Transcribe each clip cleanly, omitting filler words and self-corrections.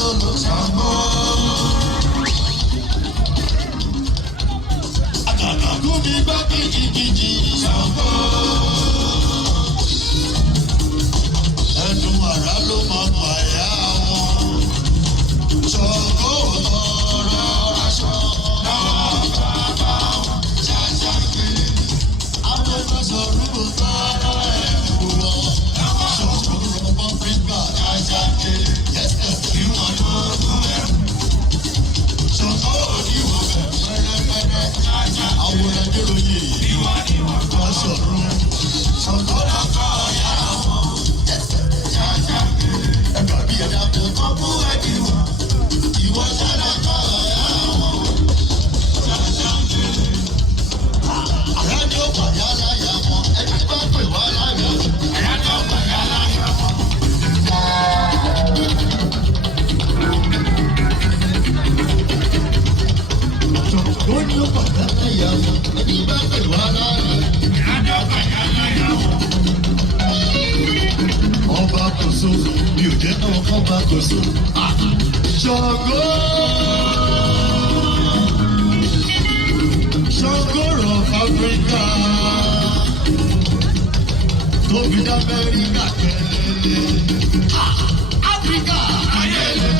solo Ṣàngó. Àgùn mi gbọ́ kìjìkìjì Ṣàngó. Ẹnu àrá ló máa pàyà wọn. Ṣàngó lọ́rọ̀ aṣọ náà bàbá wọn ṣáṣá kiri. Afẹ́fẹ́ sọ̀rọ̀ tọ́rọ ẹ̀kú lọ. Ṣàngó rọ̀bọ̀ fígbà ṣáṣá kiri. Yẹ́sẹ̀ kí wọ́n tó kú ẹ̀rù. Ṣàngó òníwò bẹ̀ pẹ́rẹ́pẹ́rẹ́ ṣáṣá. Àwòrán dèrò yìí wọ́n sọ̀rọ̀. Ṣàngó lọ́kọ̀ ọ̀yà wọn. Yẹ́sẹ̀ ṣáṣá kiri. Ẹ̀gbà bí ẹ̀dá kò tọ́ fún ẹ̀dí wọn. Ìwọ ṣàlàkọ̀ ọ̀yà wọn. Ṣáṣá kiri. Àyájọ́ pàyà láyà wọn. Ẹni bá pè wá láyà wọn. Àyájọ́ pàyà láyà wọn. Ṣàngó ni ó pàyà láyà wọn. Ẹni bá pè wá láyà wọn. Àyájọ́ pàyà láyà wọn. Ọba Kòso mi ò jẹ́ náà kọ́ba Kòso. Ṣàngó. Ṣàngó of Africa. Tóbi d'Amẹ́ríkà kẹ́lẹ́lẹ́. Áfíríkà ayẹlẹ.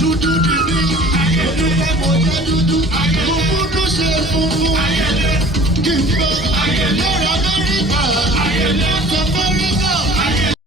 Dúdú dúdú. Olúwa mo jẹ́ dúdú. Funfun tó ṣe funfun. Kí n fẹ́ lọ́ra náà.